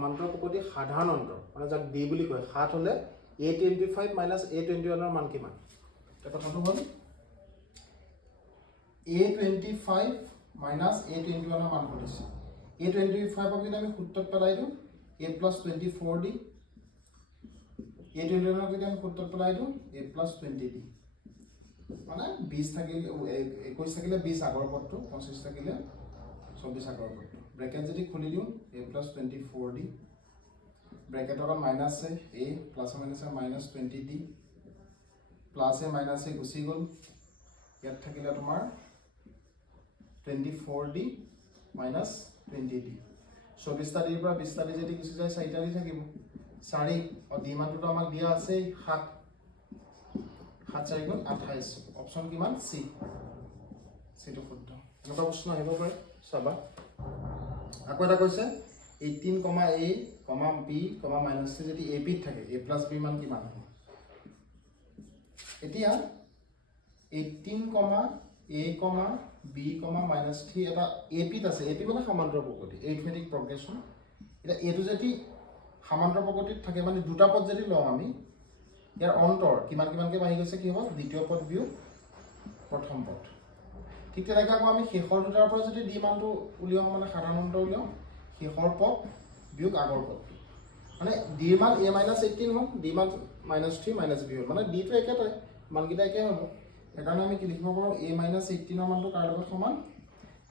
সমান্তৰাল প্ৰকৃতিৰ সাধাৰণ অন্তৰ মানে যাক ডি বুলি কয় 7 হলে a25 minus a21 ৰ মান কিমান এটা কথাটো হ'ল a25 minus a21 ৰ মান কৰিছে a25 ক যদি আমি সূত্ৰত পেলাই দিওঁ a plus 24d a21 ক যদি আমি সূত্ৰত পেলাই দিওঁ a plus 20d মানে 20 থাকিলে 21 থাকিলে 20 আগৰ পদটো 25 থাকিলে 24 আগৰ পদটো ব্ৰেকেট যদি খুলি দিওঁ a plus 24d ব্ৰেকেটৰ মাইনাস আছে a plus minus minus 20d plus a minus a গুচি গল ইয়াত থাকিলে তোমাৰ 24d minus 20d 24 টা দিৰ পৰা 20 টা দি যদি গুচি যায় 4 টা দি থাকিব 4 আৰু d মানটো আমাক দিয়া আছে 7 7 4 গুণ 28 অপচন কিমান c সিটো শুদ্ধ এটা প্ৰশ্ন আহিব পাৰে চাবা আকৌ এটা কৈছে 18, a, b, minus c যদি a b থাকে a plus b মান কিমান হ'ব এতিয়া 18, a, b, minus 3 এটা ap আছে ap মানে সমান্তৰাল প্ৰকৃতি arithmetic progression এটা এটো যদি সমান্তৰাল প্ৰকৃতিত থাকে মানে দুটা পদ যদি লওঁ আমি ইয়াৰ অন্তৰ কিমান কিমানকে বাঢ়ি গৈছে কি হ'ব দ্বিতীয় পদ বিয়োগ প্ৰথম পদ ঠিক তেনেকৈ আকৌ আমি শেষৰ দুটাৰ পৰা যদি d মানটো উলিয়াও মানে সাধাৰণ অন্তৰ উলিয়াও শেষৰ পদ বিয়োগ আগৰ পদ মানে d মান a minus 18 হ'ল d মান minus 3 minus b হ'ল মানে d টো একেটাই মানকেইটা একে হ'ব সেইকাৰণে আমি কি লিখিব পাৰোঁ a minus 18 ৰ মানটো কাৰ লগত সমান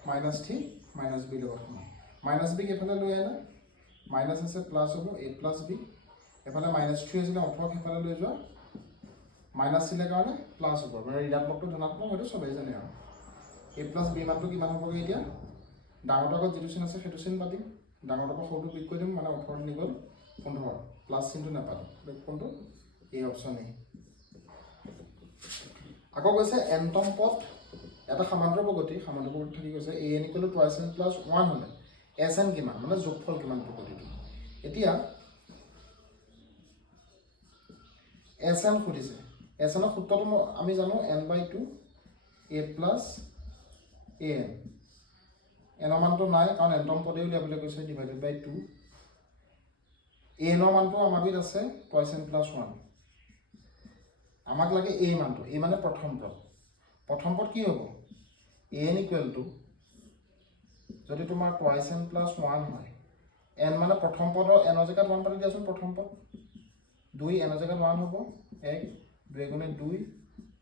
minus 3 minus b লগত সমান minus b কেফালে লৈ আনা minus আছে প্লাস হ'ব a plus b এফালে minus 3 আছিল 18 কেফালে লৈ যোৱা minus ছিলে কাৰণে প্লাস হ'ব মানে ঋণাত্মকটো ধনাত্মক হয়তো সবেই জানে আৰু a plus b মানটো কিমান হ'বগে এতিয়া ডাঙৰটো আগত যিটো চিন আছে সেইটো চিন পাতিম ডাঙৰটো পৰা সৰুটো ক্লিক কৰি দিম মানে 18 নি গ'ল 15 প্লাস চিনটো নাপালো কোনটো এই অপচন এ আকৌ কৈছে এনটম পদ এটা সমান্তৰাল প্ৰকৃতি থাকি কৈছে an = twice n plus 1 হলে sn কিমান মানে যোগফল কিমান প্ৰকৃতিটো এতিয়া sn খুদিছে sn ৰ সূত্ৰটো আমি জানো n/2 a plus an n ৰ মানটো নাই কাৰণ এনটম পদে উলিয়াবলৈ কৈছে ডিভাইডেড বাই 2 an ৰ মানটো আমাৰ বিত আছে twice n plus 1 আমাক লাগে a মানটো a মানে প্ৰথম পদ কি হ'ব an = যদি তোমাৰ twice n plus 1 হয় n মানে প্ৰথম পদৰ n ৰ জাগাত 1 পাতি দিয়াচোন প্ৰথম পদ 2 n ৰ জাগাত 1 হ'ব 1 2 গুণে 2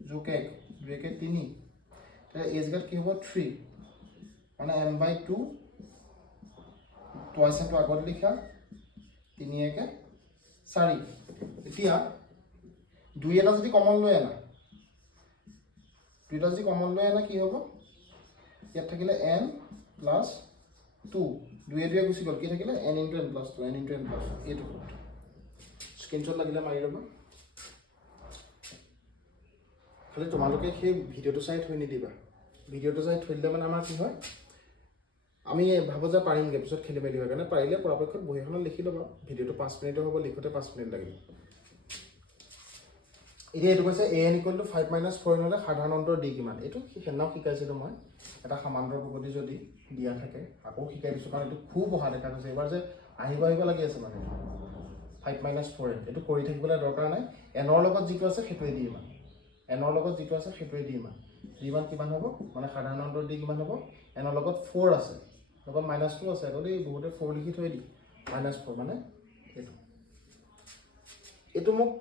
যোগ 1 2 কে 3 তেতিয়া a জাগাত কি হ'ব 3 মানে n/2 twice n টো আগত লিখা 3 1 4 এতিয়া 2 এটা যদি কমন লৈ আনা 2 এটা যদি কমন লৈ আনা কি হ'ব ইয়াত থাকিলে n plus 2 2 এ 2 গুচি গ'ল কি থাকিলে n * n plus 2 n * n plus 2 এইটো সূত্ৰ স্ক্ৰিনশ্বট লাগিলে মাৰি ল'বা খালি তোমালোকে সেই ভিডিওটো চাই থৈ নিদিবা ভিডিওটো চাই থৈ দিলে মানে আমাৰ কি হয় আমি ভাবো যে পাৰিমগে পিছত খেলি মেলি হয় কাৰণে পাৰিলে পৰাপক্ষত বহিখনত লিখি ল'বা ভিডিওটো 5 মিনিটৰ হ'ব লিখোতে 5 মিনিট লাগিব এতিয়া এইটো কৈছে an = 5 - 4 হলে সাধাৰণ অন্তৰ d কিমান এইটো হেনাও শিকাইছিলো মই এটা সমান্তৰাল প্ৰকৃতি যদি দিয়া থাকে আকৌ শিকাই দিছো কাৰণ এইটো খুব অহা দেখা গৈছে এবাৰ যে আহিব লাগি আছে মানে 5 - 4 এইটো কৰি থাকিবলৈ দৰকাৰ নাই n ৰ লগত যিটো আছে সেইটোৱে d মান n ৰ লগত যিটো আছে সেইটোৱে d মান d মান কিমান হ'ব মানে সাধাৰণ অন্তৰ d কিমান হ'ব n ৰ লগত 4 আছে লগত -2 আছে গলি বহুতে 4 লিখি থৈ দি -4 মানে এইটো মোক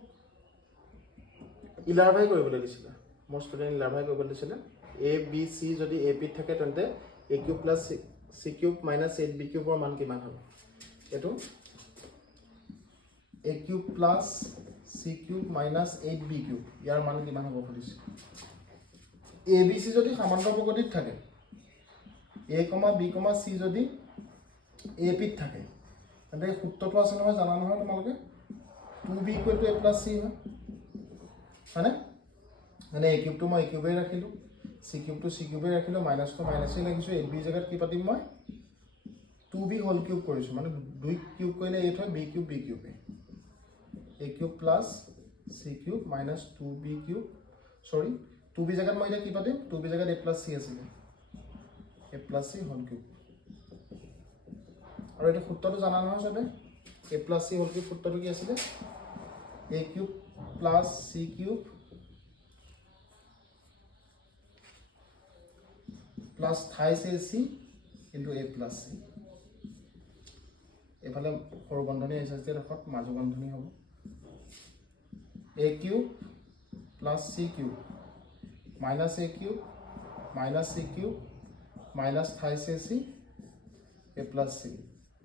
ইলাৰভাই কৰিবলৈ দিছিল মোৰ ষ্টুডেন্ট ইলাৰভাই কৰিবলৈ দিছিল a b c যদি a p থাকে তেন্তে a³ + c³ - 8b³ ৰ মান কিমান হ'ব এটো a³ + c³ - 8b³ ইয়াৰ মান কিমান হ'ব খুদিছে a b c যদি সমান্তৰাল প্ৰকৃতিত থাকে a, b, c যদি a p থাকে তেন্তে সূত্ৰটো আছে নহয় জানা নহয় তোমালোকে 2b = a + c হয় মানে a³ টো মই a³ ৰাখিলো c³ টো c³ ৰাখিলো -টো - লাগিছো 8b জাগাত কি পাতিম মই 2b হোল কিউব কৰিছো মানে 2 কিউব কৰিলে 8 হয় b³ b³ a³ + c³ - 2b³ সৰি 2b জাগাত মই এটা কি পাতিম 2b জাগাত a + c আছিল a + c হোল কিউব আৰু এটা সূত্ৰটো জানা নহয় সবে a plus c whole cube সূত্ৰটো কি আছিল a cube plus c cube plus thrice ac into a plus c এফালে সৰু বন্ধনী আহিছে যে দেখত মাজু বন্ধনী হ'ব a cube plus c cube minus a cube minus c cube minus thrice ac a plus c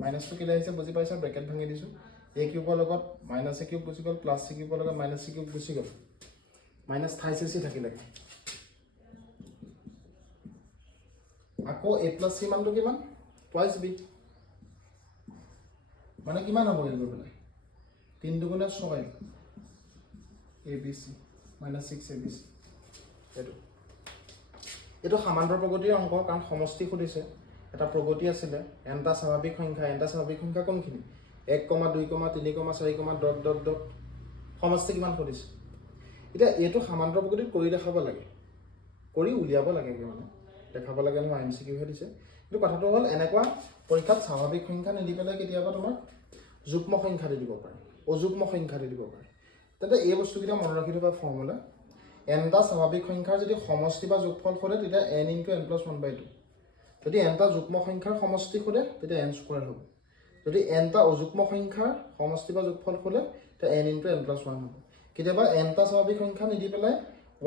minus to কিলা আহিছে বুজি পাইছা ব্র্যাকেট ভাঙি দিছো a cube লগত minus a cube গুছি গল plus c cube লগত minus c cube গুছি গল minus thrice ac থাকিলে আকৌ a plus c মানটো কিমান twice b মানে কিমান হ'ব এই গবলে 3 দুগুণে 6 abc minus 6 abc এটো সমান্তর প্রগতির অঙ্ক কারণ সমষ্টি খুদিছে এটা প্রগতি আছিল এনটা স্বাভাবিক সংখ্যা কোনখিনি 1, 2, 3, 4, ডট ডট ডট সমষ্টি কিমান খুদিছে এটা এটো সমান্তর প্রগতি কৰি দেখাব লাগে কৰি উলিয়াব লাগে মানে দেখাব লাগে ন এমসিকিউ হে দিছে কিন্তু কথাটো হল এনেকুৱা পৰীক্ষাত স্বাভাবিক সংখ্যা নিদি পেলাই কেতিয়াবা তোমাৰ যুগ্ম সংখ্যা দি দিব পাৰে অযুগ্ম সংখ্যা দি দিব পাৰে তেন্তে এই বস্তুকিটা মনত ৰাখি থবা ফৰ্মুলা nটা স্বাভাবিক সংখ্যাৰ যদি সমষ্টি বা যোগফল কৰে তেতিয়া n * n + 1/2 যদি nটা যুগ্ম সংখ্যাৰ সমষ্টি কৰে তেতিয়া n স্কয়াৰ হ'ব যদি nটা অযুগ্ম সংখ্যাৰ সমষ্টি বা যোগফল কৰে তেতিয়া n * n + 1 হ'ব কেতিয়াবা nটা স্বাভাবিক সংখ্যা নিদি পেলাই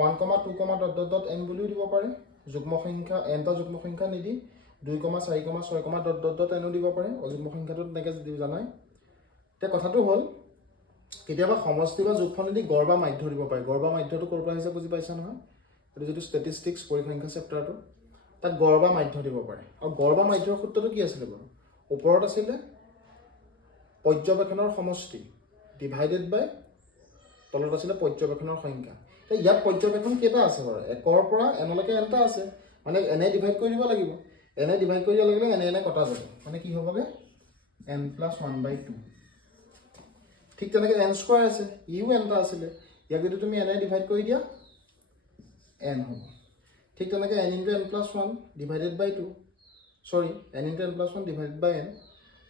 1, 2, ডট ডট ডট n বুলিও দিব পাৰে যুগ্ম সংখ্যা nটা যুগ্ম সংখ্যা নিদি 2, 4, 6, ডট ডট ডট n দিব পাৰে অযুগ্ম সংখ্যাটো তেনেকৈ যদি জানাই তে কথাটো হল কেতিয়াবা সমষ্টি বা যোগফল নিদি গড় বা মাধ্য দিব পাৰে গড় বা মাধ্যটো ক'ৰ পৰা আহিছে বুজি পাইছা নহয় এটো যেটো ষ্টেটিষ্টিক্স পৰিসংখ্যা চেপ্টাৰটো তাত গড় বা মাধ্য দিব পাৰে আৰু গড় বা মাধ্যৰ সূত্ৰটো কি আছিল বাৰু ওপৰত আছিল পৰ্যবেক্ষণৰ সমষ্টি ডিভাইডেড বাই তলত আছিল পৰ্যবেক্ষণৰ সংখ্যা তে ইয়াত পৰ্যবেক্ষণ কেটা আছে বাৰু 1 ৰ পৰা n লৈকে nটা আছে মানে n ডিভাইড কৰি দিব লাগিব n ডিভাইড কৰি দিলে লাগিলে n কটা যাব মানে কি হ'বগে n + 1/2 ঠিক তেনেকৈ n স্কয়াৰ আছে ইউ nটা আছিল ইয়াক যদি তুমি n ডিভাইড কৰি দিয়া n হ'ব ঠিক তেনেকৈ n * n + 1 ডিভাইডেড বাই 2 সৰি n * n + 1 ডিভাইডেড বাই n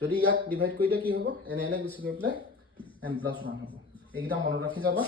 যদি ইয়াক ডিভাইড কৰি দিয়া কি হ'ব n গুছি গৈ পেলাই n + 1 হ'ব এইটা মনত ৰাখি যাবা